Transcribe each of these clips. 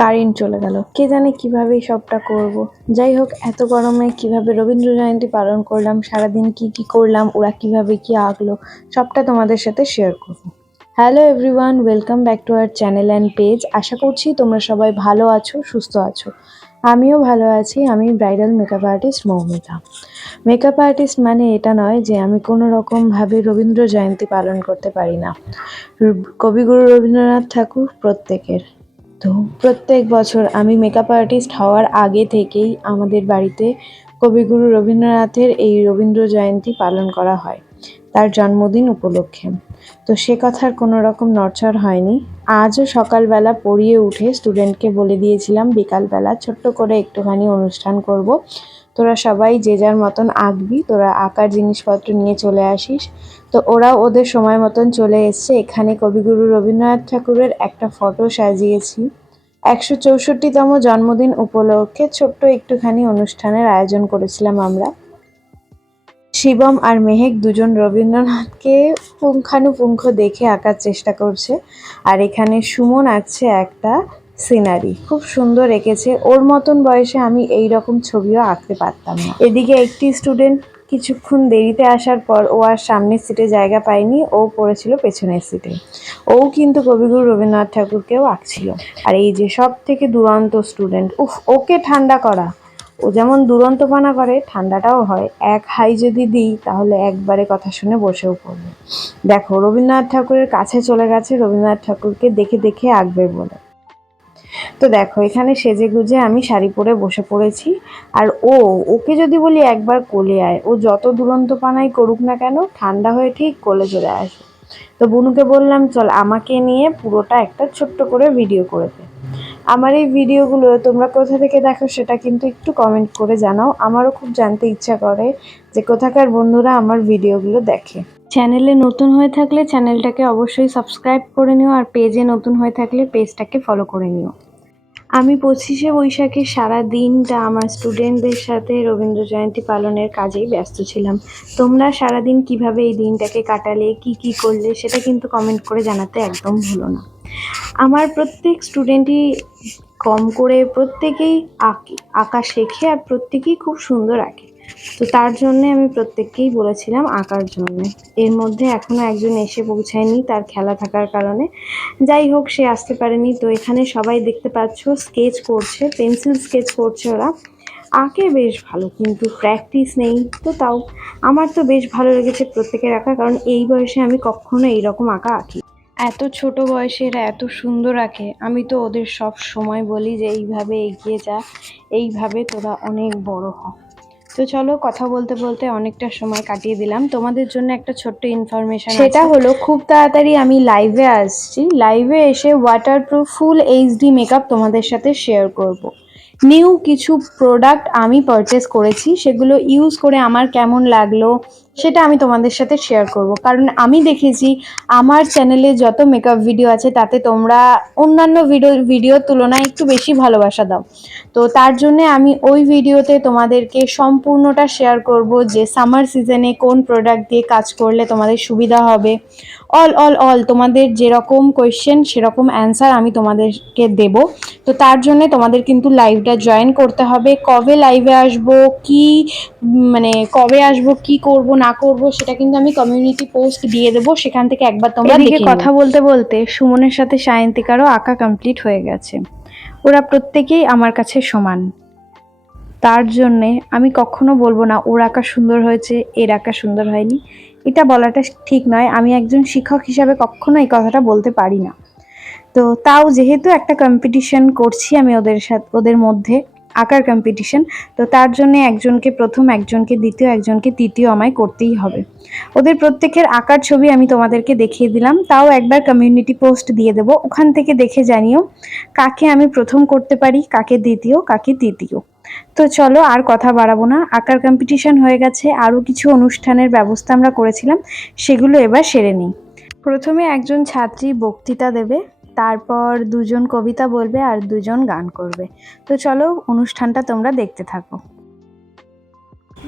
Current চলে গেল। কে জানে কীভাবে সবটা করব। যাই হোক, এত গরমে কীভাবে রবীন্দ্র জয়ন্তী পালন করলাম, সারাদিন কি কি করলাম, ওরা কীভাবে কি আঁকলো, সবটা তোমাদের সাথে শেয়ার করব। Hello everyone welcome back to our channel and page আশা করছি তোমরা সবাই ভালো আছো, সুস্থ আছো। আমিও ভালো আছি, আমি bridal makeup artist Moumita. Makeup artist মানে এটা নয় যে আমি কোনো রকমভাবে রবীন্দ্র জয়ন্তী পালন করতে পারি না। কবিগুরু রবীন্দ্রনাথ ঠাকুর প্রত্যেকের। তো প্রত্যেক বছর আমি মেকআপ আর্টিস্ট হওয়ার আগে থেকেই আমাদের বাড়িতে কবিগুরু রবীন্দ্রনাথের এই রবীন্দ্র জয়ন্তী পালন করা হয়, তার জন্মদিন উপলক্ষে। তো সে কথার কোনো রকম নড়চড় হয়নি। আজও সকালবেলা পড়িয়ে উঠে স্টুডেন্টকে বলে দিয়েছিলাম, বিকালবেলা ছোট্ট করে একটুখানি অনুষ্ঠান করব। তোরা সবাই যে যার মতন আঁকবি, তোরা আঁকার জিনিসপত্র নিয়ে চলে আসিস। তো ওরা ওদের সময় মতন চলে এসছে। এখানে কবিগুরু রবীন্দ্রনাথ ঠাকুরের একটা ফটো সাজিয়েছি। একশো চৌষট্টিতম জন্মদিন উপলক্ষে ছোট্ট একটুখানি অনুষ্ঠানের আয়োজন করেছিলাম আমরা। শিবম আর মেহেক দুজন রবীন্দ্রনাথকে পুঙ্খানুপুঙ্খ দেখে আঁকার চেষ্টা করছে। আর এখানে সুমন আছে একটা সিনারি খুব সুন্দর এঁকেছে। ওর মতন বয়সে আমি এই রকম ছবিও আঁকতে পারতাম না। এদিকে একটি স্টুডেন্ট কিছুক্ষণ দেরিতে আসার পর ও আর সামনের সিটে জায়গা পায়নি, ও পড়েছিল পেছনের সিটে ও কিন্তু কবিগুরু রবীন্দ্রনাথ ঠাকুরকেও আঁকছিল। আর এই যে সব থেকে দুরন্ত স্টুডেন্ট উফ, ওকে ঠান্ডা করা। ও যেমন দুরন্তপানা করে, ঠান্ডাটাও হয়। এক হাই যদি দিই, তাহলে একবারে কথা শুনে বসেও পড়বে। দেখো, রবীন্দ্রনাথ ঠাকুরের কাছে চলে গেছে। রবীন্দ্রনাথ ঠাকুরকে দেখে দেখে আঁকবে বলে। তো দেখো, এখানে সেজে গুজে আমি শাড়ি পরে বসে পড়েছি। আর ও, ওকে যদি বলি একবার কোলে আয়। ও যত দুরন্ত পানাই করুক না কেন, ঠান্ডা হয়ে ঠিক কোলে চলে আসে তো বনুকে বললাম, চল আমাকে নিয়ে পুরোটা একটা ছোট্ট করে ভিডিও করে দে। আমার এই ভিডিওগুলো তোমরা কোথা থেকে দেখো সেটা কিন্তু একটু কমেন্ট করে জানাও। আমারও খুব জানতে ইচ্ছা করে যে কোথাকার বন্ধুরা আমার ভিডিওগুলো দেখে। চ্যানেলে নতুন হয়ে থাকলে চ্যানেলটাকে অবশ্যই সাবস্ক্রাইব করে নিও আর পেজে নতুন হয়ে থাকলে পেজটাকে ফলো করে নিও। আমি পঁচিশে বৈশাখে সারা দিনটা আমার স্টুডেন্টদের সাথে রবীন্দ্র জয়ন্তী পালনের কাজেই ব্যস্ত ছিলাম। তোমরা সারা দিন কীভাবে এই দিনটাকে কাটালে, কি কি করলে, সেটা কিন্তু কমেন্ট করে জানাতে একদম ভুলো না। আমার প্রত্যেক স্টুডেন্টই কম করে প্রত্যেকেই আঁকে, আঁকা শেখে আর প্রত্যেকেই খুব সুন্দর আঁকে। তো তার জন্য আমি প্রত্যেককেই বলেছিলাম আঁকার জন্য। এর মধ্যে এখনও একজন এসে পৌঁছায়নি তার খেলা থাকার কারণে। যাই হোক, সে আসতে পারেনি। তো এখানে সবাই দেখতে পাচ্ছ স্কেচ করছে পেন্সিল স্কেচ করছে ওরা। আঁকে বেশ ভালো, কিন্তু প্র্যাকটিস নেই। তো তাও আমার তো বেশ ভালো লেগেছে প্রত্যেকের আঁকা, কারণ এই বয়সে আমি কখনো এইরকম আঁকা আঁকি এত ছোট বয়সে এরা এত সুন্দর আঁকে। আমি তো ওদের সব সময় বলি যে, এইভাবে এগিয়ে যা, এইভাবে তোরা অনেক বড় হ। তো চলো কথা বলতে বলতে অনেকটা সময় কাটিয়ে দিলাম। তোমাদের জন্য একটা ছোট্ট ইনফরমেশন সেটা হলো, খুব তাড়াতাড়ি আমি লাইভে আসছি। লাইভে এসে ওয়াটারপ্রুফ ফুল এইচডি মেকআপ তোমাদের সাথে শেয়ার করব। নিউ কিছু প্রোডাক্ট আমি পারচেস করেছি, সেগুলো ইউজ করে আমার কেমন লাগল সেটা আমি তোমাদের সাথে শেয়ার করব। কারণ আমি দেখেছি আমার চ্যানেলে যত মেকআপ ভিডিও আছে, তাতে তোমরা অন্যান্য ভিডিও ভিডিওর তুলনায় একটু বেশি ভালোবাসা দাও। তো তার জন্য আমি ওই ভিডিওতে তোমাদেরকে সম্পূর্ণটা শেয়ার করব যে সামার সিজনে কোন প্রোডাক্ট দিয়ে কাজ করলে তোমাদের সুবিধা হবে। অল অল অল তোমাদের যেরকম কোয়েশ্চেন সেরকম অ্যান্সার আমি তোমাদেরকে দেব। তো তার জন্য তোমাদের কিন্তু লাইভটা জয়েন করতে হবে। কবে লাইভে আসব, কি মানে কবে আসব, কি করব না করব সেটা কিন্তু আমি কমিউনিটি পোস্ট দিয়ে দেবো সেখান থেকে একবার তোমরা দেখে কথা বলতে বলতে সুমনের সাথে সায়ন্তিকারও আঁকা কমপ্লিট হয়ে গেছে। ওরা প্রত্যেকেই আমার কাছে সমান। তার জন্যে আমি কখনো বলব না ওর আঁকা সুন্দর হয়েছে এর আঁকা সুন্দর হয়নি। এটা বলাটা ঠিক নয় আমি একজন শিক্ষক হিসাবে কখনো এই কথাটা বলতে পারি না। তো তাও যেহেতু একটা কম্পিটিশন করছি আমি ওদের সাথে ওদের মধ্যে আঁকার কম্পিটিশন তো তার জন্য একজনকে প্রথম, একজনকে দ্বিতীয়, একজনকে তৃতীয় আমায় করতেই হবে। ওদের প্রত্যেকের আঁকার ছবি আমি তোমাদেরকে দেখিয়ে দিলাম, তাও একবার কমিউনিটি পোস্ট দিয়ে দেবো, ওখান থেকে দেখে জানিও কাকে আমি প্রথম করতে পারি, কাকে দ্বিতীয়, কাকে তৃতীয়। তো চলো আর কথা বাড়াবো না, আঁকার কম্পিটিশন হয়ে গেছে, আরও কিছু অনুষ্ঠানের ব্যবস্থা আমরা করেছিলাম, সেগুলো এবার সেরে নিই। প্রথমে একজন ছাত্রী বক্তৃতা দেবে তারপর দুজন কবিতা বলবে আর দুজন গান করবে। তো চলো অনুষ্ঠানটা তোমরা দেখতে থাকো।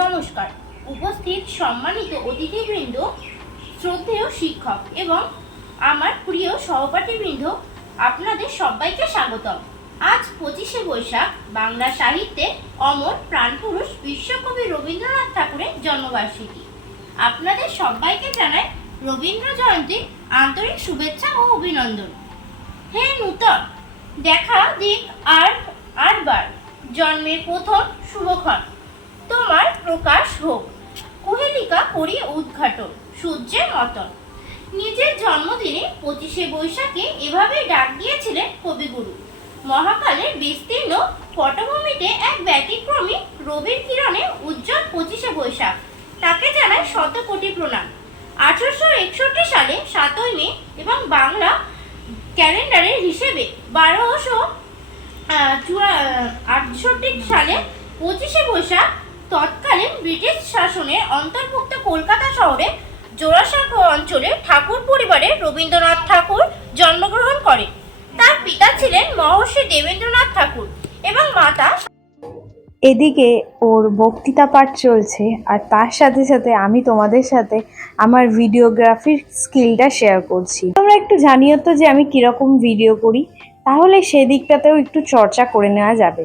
নমস্কার। উপস্থিত সম্মানিত অতিথিবৃন্দ, শ্রদ্ধেয় শিক্ষক এবং আমার প্রিয় সহপাঠীবৃন্দ, আপনাদের সবাইকে স্বাগতম। আজ পঁচিশে বৈশাখ, বাংলা সাহিত্যে অমর প্রাণপুরুষ বিশ্বকবি রবীন্দ্রনাথ ঠাকুরের জন্মবার্ষিকী। আপনাদের সবাইকে জানাই রবীন্দ্র জয়ন্তী আন্তরিক শুভেচ্ছা ও অভিনন্দন। হে নূতন, দেখা দিক আর আটবার জন্মের প্রথম শুভক্ষণ। তোমার প্রকাশ হোক। কুহেলিকা করি উদ্ঘাটন, সূর্যের মতন। নিজের জন্মদিনে পঁচিশে বৈশাখে এভাবেই ডাক দিয়েছিলেন কবিগুরু। মহাকালের বিস্তীর্ণ পটভূমিতে এক ব্যতিক্রমী রবির কিরণে উজ্জ্বল পঁচিশে বৈশাখ। তাকে জানায় শত কোটি প্রণাম। আঠারোশো একষট্টি সালে সাতই মে এবং বাংলা ক্যালেন্ডারের হিসেবে বারোশো আটষট্টি সালে পঁচিশে বৈশাখ তৎকালীন ব্রিটিশ শাসনে অন্তর্ভুক্ত কলকাতা শহরে জোড়াসাঁকো অঞ্চলে ঠাকুর পরিবারে রবীন্দ্রনাথ ঠাকুর জন্মগ্রহণ করেন তার পিতা ছিলেন মহর্ষি দেবেন্দ্রনাথ ঠাকুর এবং মাতা এদিকে ওর বক্তৃতা পাঠ চলছে আর তার সাথে সাথে আমি তোমাদের সাথে আমার ভিডিওগ্রাফির স্কিলটা শেয়ার করছি। তোমরা একটু জানিও তো যে আমি কীরকম ভিডিও করি, তাহলে সেদিকটাতেও একটু চর্চা করে নেওয়া যাবে।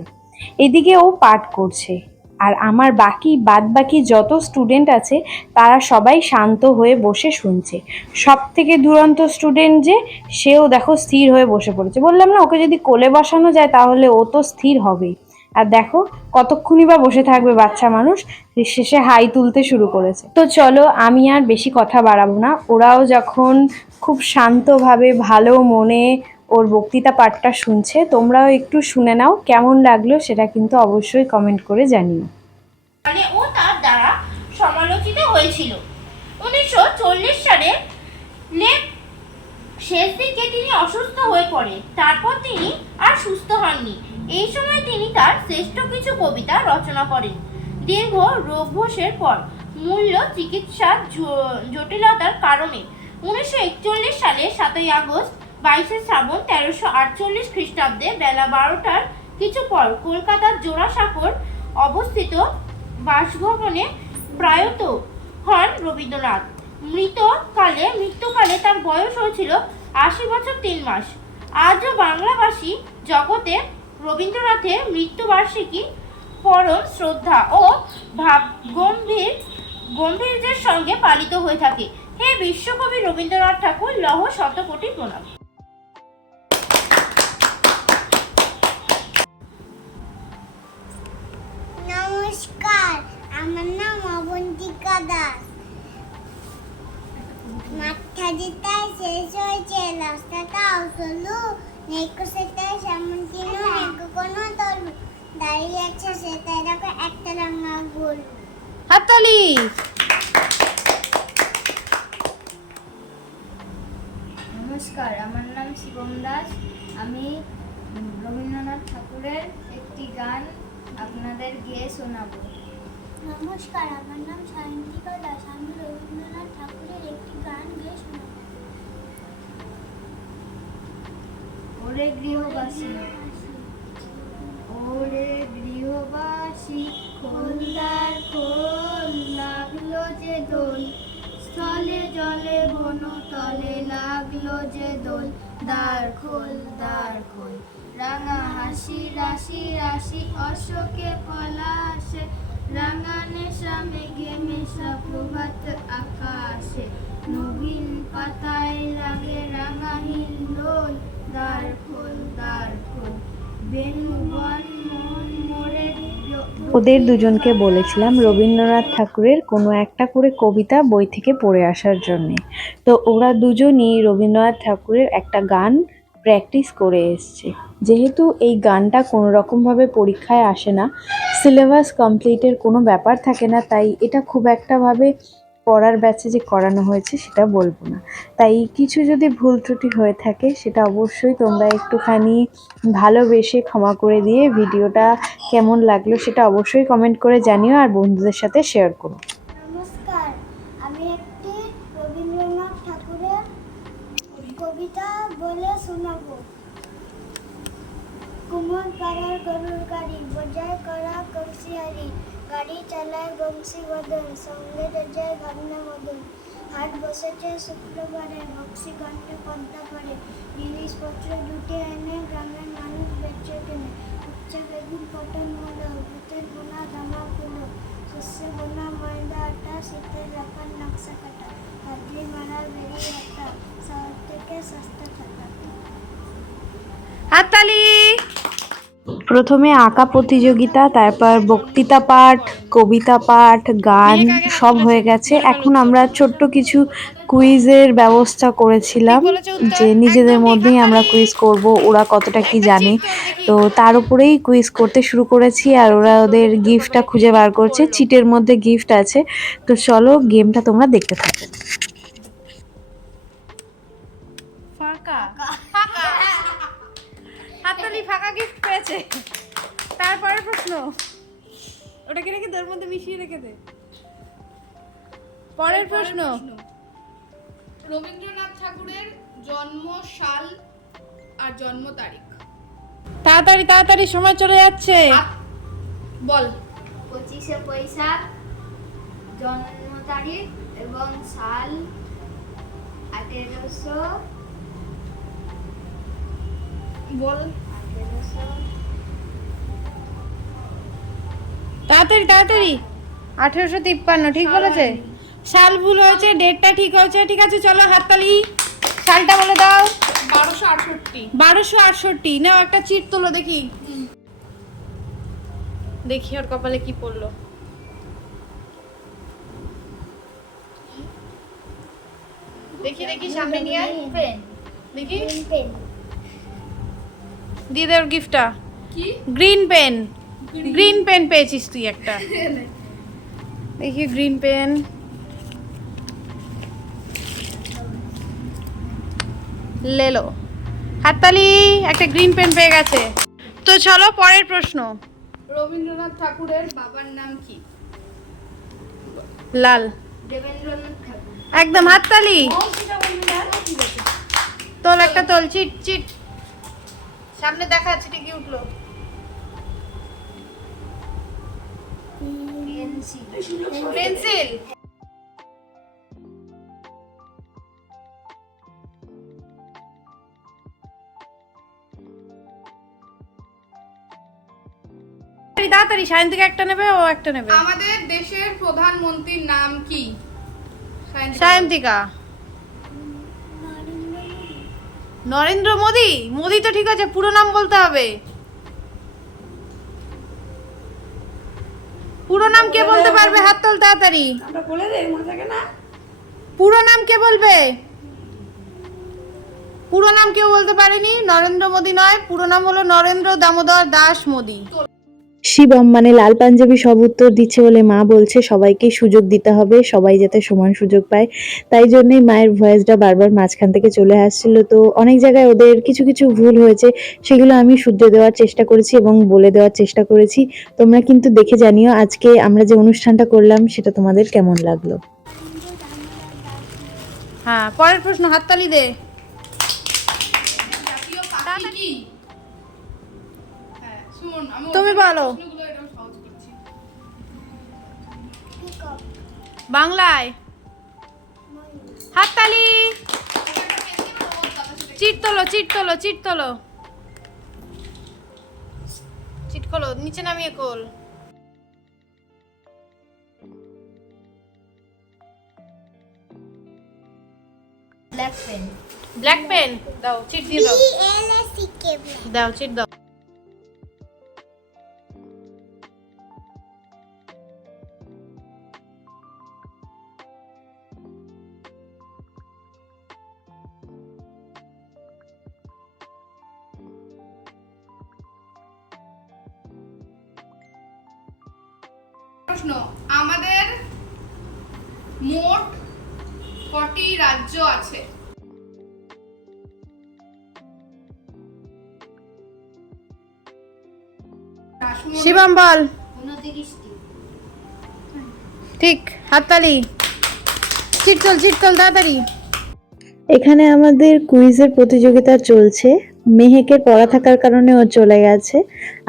এদিকে ও পাঠ করছে আর আমার বাকি বাদ বাকি যত স্টুডেন্ট আছে, তারা সবাই শান্ত হয়ে বসে শুনছে। সব থেকে দুরন্ত স্টুডেন্ট যে, সেও দেখো স্থির হয়ে বসে পড়েছে। বললাম না, ওকে যদি কোলে বসানো যায়, তাহলে ও তো স্থির হবেই। আর দেখো, কতক্ষণই বা বসে থাকবে বাচ্চা মানুষ শেষে হাই তুলতে শুরু করেছে। তো চলো, আমি আর বেশি কথা বাড়াবো না। ওরাও যখন খুব শান্তভাবে, ভালো মনে ওর বক্তৃতা পাঠটা শুনছে, তোমরাও একটু শুনে নাও, কেমন লাগল সেটা কিন্তু অবশ্যই কমেন্ট করে জানিও। মানে ও তার দ্বারা সমালোচিত হয়েছিল। উনিশশো চল্লিশ সালে শেষ দিকে তিনি অসুস্থ হয়ে পড়ে। তারপর তিনি আর সুস্থ হননি। এই সময় তিনি তার শ্রেষ্ঠ কিছু কবিতা রচনা করেন। দীর্ঘ রোগভোষের পর মূল্য চিকিৎসার জটিলতার কারণে উনিশশো একচল্লিশ সালে সাতই আগস্ট বাইশে শ্রাবণ তেরোশো আটচল্লিশ খ্রিস্টাব্দে বেলা বারোটার কিছু পর কলকাতার জোড়াসাঁকোর অবস্থিত বাসভবনে প্রয়াত হন রবীন্দ্রনাথ। মৃতকালে, মৃত্যুকালে তার বয়স হয়েছিল আশি বছর তিন মাস। আজও বাংলাভাষী জগতে রবীন্দ্রনাথের মৃত্যুবার্ষিকী পরম শ্রদ্ধা ও ভাব গম্ভীর গম্ভীর্যের সঙ্গে পালিত হয়ে থাকে। হে বিশ্বকবি রবীন্দ্রনাথ ঠাকুর, লহ শতকোটি প্রণাম। নমস্কার, আমার নাম অবন্তিকা দাস। মাঠটা যেটাই শেষ হয়েছে, রাস্তাটা অসলু নেকো কোনো তলু দাঁড়িয়ে আছে দেখো একটা রাঙা গোল। হাততালি। নমস্কার আমার নাম শিবম দাস। আমি রবীন্দ্রনাথ ঠাকুরের একটি গান আপনাদের গেয়ে শোনাবো। নমস্কার আমার নাম সায়ন্তিকা দাস। আমি রবীন্দ্রনাথ ঠাকুরের একটি গান গেয়ে শোনাব। ওরে গৃহবাসী ওরে গৃহবাসী, খোলদার খোল লাগল যে দোল। স্থলে জলে বন, তলে লাগল যে দোল। দ্বার খোল দ্বার খোল, রাঙা হাসি, রাশি রাশি, অশোকে পলাশে, রাঙা নেশা, মেঘে মেশা, প্রভাত আকাশে। নবীন পাতায় লাগে রাঙা হিন্দোল ওদের দুজনকে বলেছিলাম রবীন্দ্রনাথ ঠাকুরের কোনো একটা করে কবিতা বই থেকে পড়ে আসার জন্যে। তো ওরা দুজনই রবীন্দ্রনাথ ঠাকুরের একটা গান প্র্যাকটিস করে এসছে। যেহেতু এই গানটা কোনো রকমভাবে পরীক্ষায় আসে না, সিলেবাস কমপ্লিটের কোনো ব্যাপার থাকে না, তাই এটা খুব একটাভাবে পড়ার ব্যাচে যে করানো হয়েছে সেটা বলব না। তাই কিছু যদি ভুল ত্রুটি হয়ে থাকে সেটা অবশ্যই তোমরা একটুখানি ভালোবেসে ক্ষমা করে দিয়ে ভিডিওটা কেমন লাগল সেটা অবশ্যই কমেন্ট করে জানিও আর বন্ধুদের সাথে শেয়ার করো। কবিতা বলে শোনাবো। পাড়ার গরুর গাড়ি বোঝায় করা কলসিহারি গাড়ি চালায় বংশী বদন, সঙ্গে যায় ভাবনা মদন। হাট বসেছে শুক্রবারে বক্সি গণ্যে পদ্মা পড়ে জিনিসপত্র জুটে এনে গ্রামের মানুষ বেচে কেনে। উচ্চে বেগুন, পটল, মূলো ভূতের বোনা জামা কুলো শস্যে বোনা, ময়দা আটা, শীতের রাখার নকশা কাটা, হাতলি মারা বেরিয়ে হাঁটা শহর থেকে সস্তা থাকা হাততালি! প্রথমে আঁকা প্রতিযোগিতা, তারপর বক্তৃতা পাঠ, কবিতা পাঠ, গান সব হয়ে গেছে। এখন আমরা ছোট্ট কিছু কুইজের ব্যবস্থা করেছিলাম যে নিজেদের মধ্যেই আমরা কুইজ করব, ওরা কতটা কি জানে। তো তার উপরেই কুইজ করতে শুরু করেছি আর ওরা ওদের গিফটটা খুঁজে বার করছে। চিটের মধ্যে গিফট আছে। তো চলো গেমটা তোমরা দেখতে থাকো। পেয়েছে তারপরের প্রশ্ন। ওটাকে রেখে দে ওর মধ্যে মিশিয়ে রেখে দে। পরের প্রশ্ন। রবীন্দ্রনাথ ঠাকুরের জন্ম সাল আর জন্ম তারিখ। তাড়াতাড়ি তাড়াতাড়ি সময় চলে যাচ্ছে। বল। পঁচিশে বৈশাখ জন্ম তারিখ এবং সাল আঠেরোশো বল। আঠেরোশো তাড়াতাড়ি তাড়াতাড়ি। আঠেরোশো তিপ্পান্ন ঠিক বলেছে? সাল ভুল হয়েছে ডেটটা ঠিক হয়েছে ঠিক আছে চলো হাততালি। সালটা বলে দাও। বারোশো আটষট্টি। বারোশো আটষট্টি। নাও একটা চিট তোলো দেখি। দেখি ওর কপালে কি পড়ল। দেখি দেখি সামনে নিয়ে আয়। দেখি। দিয়ে দে ওর গিফটটা কি? গ্রিন পেন গ্রিন পেন পেয়েছিস তুই একটা। দেখি গ্রিন পেন লেলো হাততালি একটা গ্রিন পেন পেয়ে গেছে। তো চলো পরের প্রশ্ন। রবীন্দ্রনাথ ঠাকুরের বাবার নাম কি? লাল। দেবেন্দ্রনাথ ঠাকুর। একদম হাততালি। তোল একটা তোল চিট চিট। সামনে দেখা যাচ্ছে ঠিকই উঠল। পেন্সিল। তাড়াতাড়ি সায়ন থেকে একটা নেবে ও একটা নেবে। আমাদের দেশের প্রধানমন্ত্রীর নাম কি? সায়ন্তিকা নরেন্দ্র মোদি? মোদি তো ঠিক আছে পুরো নাম বলতে হবে। পুরো নাম কে বলতে পারবে? হাত তোল তাড়াতাড়ি। পুরো নাম কে বলবে? পুরো নাম কেউ বলতে পারেনি নরেন্দ্র মোদী নয় পুরো নাম হলো নরেন্দ্র দামোদর দাস মোদি। শিবম মানে লাল পাঞ্জাবি সব উত্তর দিচ্ছে বলে মা বলছে সবাইকে সুযোগ দিতে হবে, সবাই যাতে সমান সুযোগ পায়। তাই জন্যই মায়ের ভয়েসটা বারবার মাঝখান থেকে চলে আসছিল। তো অনেক জায়গায় ওদের কিছু কিছু ভুল হয়েছে, সেগুলো আমি শুধরে দেওয়ার চেষ্টা করেছি এবং বলে দেওয়ার চেষ্টা করেছি। তোমরা কিন্তু দেখে জানিও আজকে আমরা যে অনুষ্ঠানটা করলাম, সেটা তোমাদের কেমন লাগল? হ্যাঁ পরের প্রশ্ন হাততালি দে। তুমি বলো। বাংলায়। হাততালি। চিট তোলো চিট তোলো চিট তোলো। চিট খোলো নিচে নামিয়ে খোল। ব্ল্যাক পেন ব্ল্যাক পেন দাও চিট দিয়ে দাও। দাও চিট দাও। প্রশ্ন। আমাদের মোট কটি রাজ্য আছে? শিবম বল। ঠিক হাততালি। চিট তোল চিট তোল তাড়াতাড়ি। এখানে আমাদের কুইজের প্রতিযোগিতা চলছে। মেহেকের পড়া থাকার কারণে ও চলে গেছে।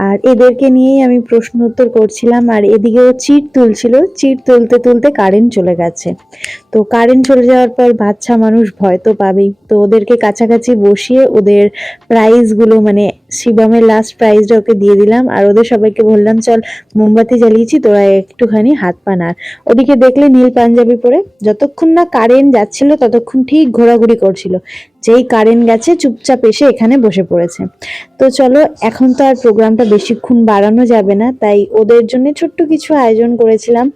আর এদেরকে নিয়েই আমি প্রশ্ন উত্তর করছিলাম, আর এদিকেও চিট তুলছিল। চিট তুলতে তুলতে কারেন্ট চলে গেছে। তো কারেন্ট চলে যাওয়ার পর বাচ্চা মানুষ ভয় তো পাবেই। তো ওদেরকে কাছাকাছি বসিয়ে ওদের প্রাইজগুলো মানে শিবমের লাস্ট প্রাইজটা ওকে দিয়ে দিলাম। আর ওদের সবাইকে বললাম, চল মোমবাতি জ্বালিয়েছি, তোরা একটুখানি হাত পা নাড়। ওদিকে দেখলে নীল পাঞ্জাবি পরে, যতক্ষণ না কারেন্ট যাচ্ছিল, ততক্ষণ ঠিক ঘোরাঘুরি করছিল। যেই কারেন্ট গেছে, চুপচাপ এসে এখানে বসে পড়েছে। তো চলো, এখন তো আর প্রোগ্রামটা বেশিক্ষণ বাড়ানো যাবে না তাই ওদের জন্য ছোট্ট কিছু আয়োজন করেছিলাম।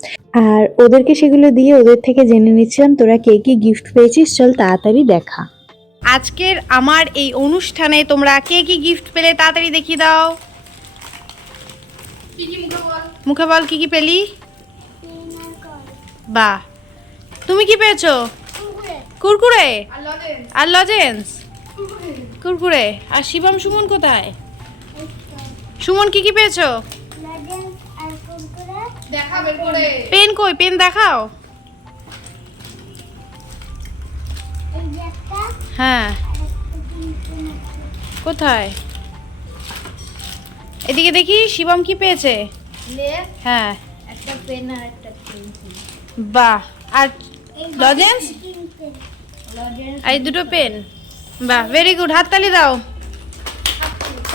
আর ওদেরকে সেগুলো দিয়ে ওদের থেকে জেনে নিচ্ছিলাম তোরা কে কি গিফট পেয়েছিস চল তাড়াতাড়ি দেখা। আজকের আমার এই অনুষ্ঠানে তোমরা কে কি গিফট পেলে তাড়াতাড়ি দেখিয়ে দাও। মুখে বল? কি কি পেলি? বাহ। তুমি কি পেয়েছ? কুরকুরে। আর লজেন্স আর লজেন্স কুরকুরে। আর শিবম সুমন কোথায়? সুমন কি কি পেয়েছ? পেন কই? পেন দেখাও। হ্যাঁ। কোথায়? এদিকে দেখি শিবম কি পেয়েছে? হ্যাঁ। একটা পেন আর একটা বাহ আর লজেন্স? আর এই দুটো পেন? বাহ ভেরি গুড হাততালি দাও।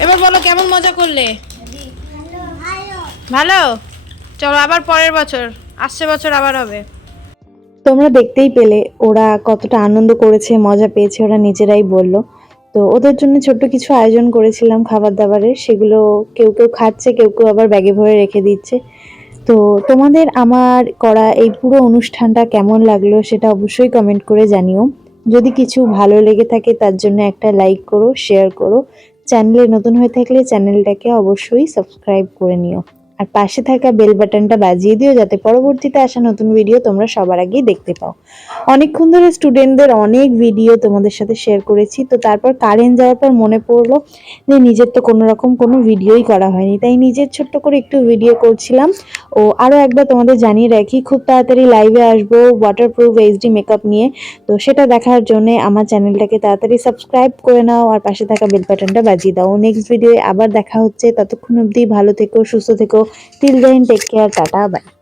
এবার বলো কেমন মজা করলে? ভালো। চলো আবার পরের বছর। আসছে বছর আবার হবে। তোমরা দেখতেই পেলে ওরা কতটা আনন্দ করেছে মজা পেয়েছে ওরা নিজেরাই বলল। তো ওদের জন্য ছোট্ট কিছু আয়োজন করেছিলাম খাবার দাবারের সেগুলো কেউ কেউ খাচ্ছে কেউ কেউ আবার ব্যাগে ভরে রেখে দিচ্ছে। তো তোমাদের আমার করা এই পুরো অনুষ্ঠানটা কেমন লাগল সেটা অবশ্যই কমেন্ট করে জানিও। যদি কিছু ভালো লেগে থাকে তার জন্য একটা লাইক করো শেয়ার করো। চ্যানেলে নতুন হয়ে থাকলে চ্যানেলটাকে অবশ্যই সাবস্ক্রাইব করে নিও। আর পাশে থাকা বেল বাটনটা বাজিয়ে দিও যাতে পরবর্তীতে আসা নতুন ভিডিও তোমরা সবার আগেই দেখতে পাও। অনেকক্ষণ ধরে স্টুডেন্টদের অনেক ভিডিও তোমাদের সাথে শেয়ার করেছি, তো তারপর কারেন্ট যাওয়ার পর মনে পড়ল যে নিজের তো কোনো রকম কোনো ভিডিওই করা হয়নি। তাই নিজের ছোট্ট করে একটু ভিডিও করছিলাম। ও আরও একবার তোমাদের জানিয়ে রাখি, খুব তাড়াতাড়ি লাইভে আসব ওয়াটারপ্রুফ এইচডি মেকআপ নিয়ে। তো সেটা দেখার জন্য আমার চ্যানেলটাকে তাড়াতাড়ি সাবস্ক্রাইব করে নাও আর পাশে থাকা বেল বাটনটা বাজিয়ে দাও। নেক্সট ভিডিওয়ে আবার দেখা হচ্ছে। ততক্ষণ অবধি ভালো থেকো, সুস্থ থেকো। till then take care tata bye.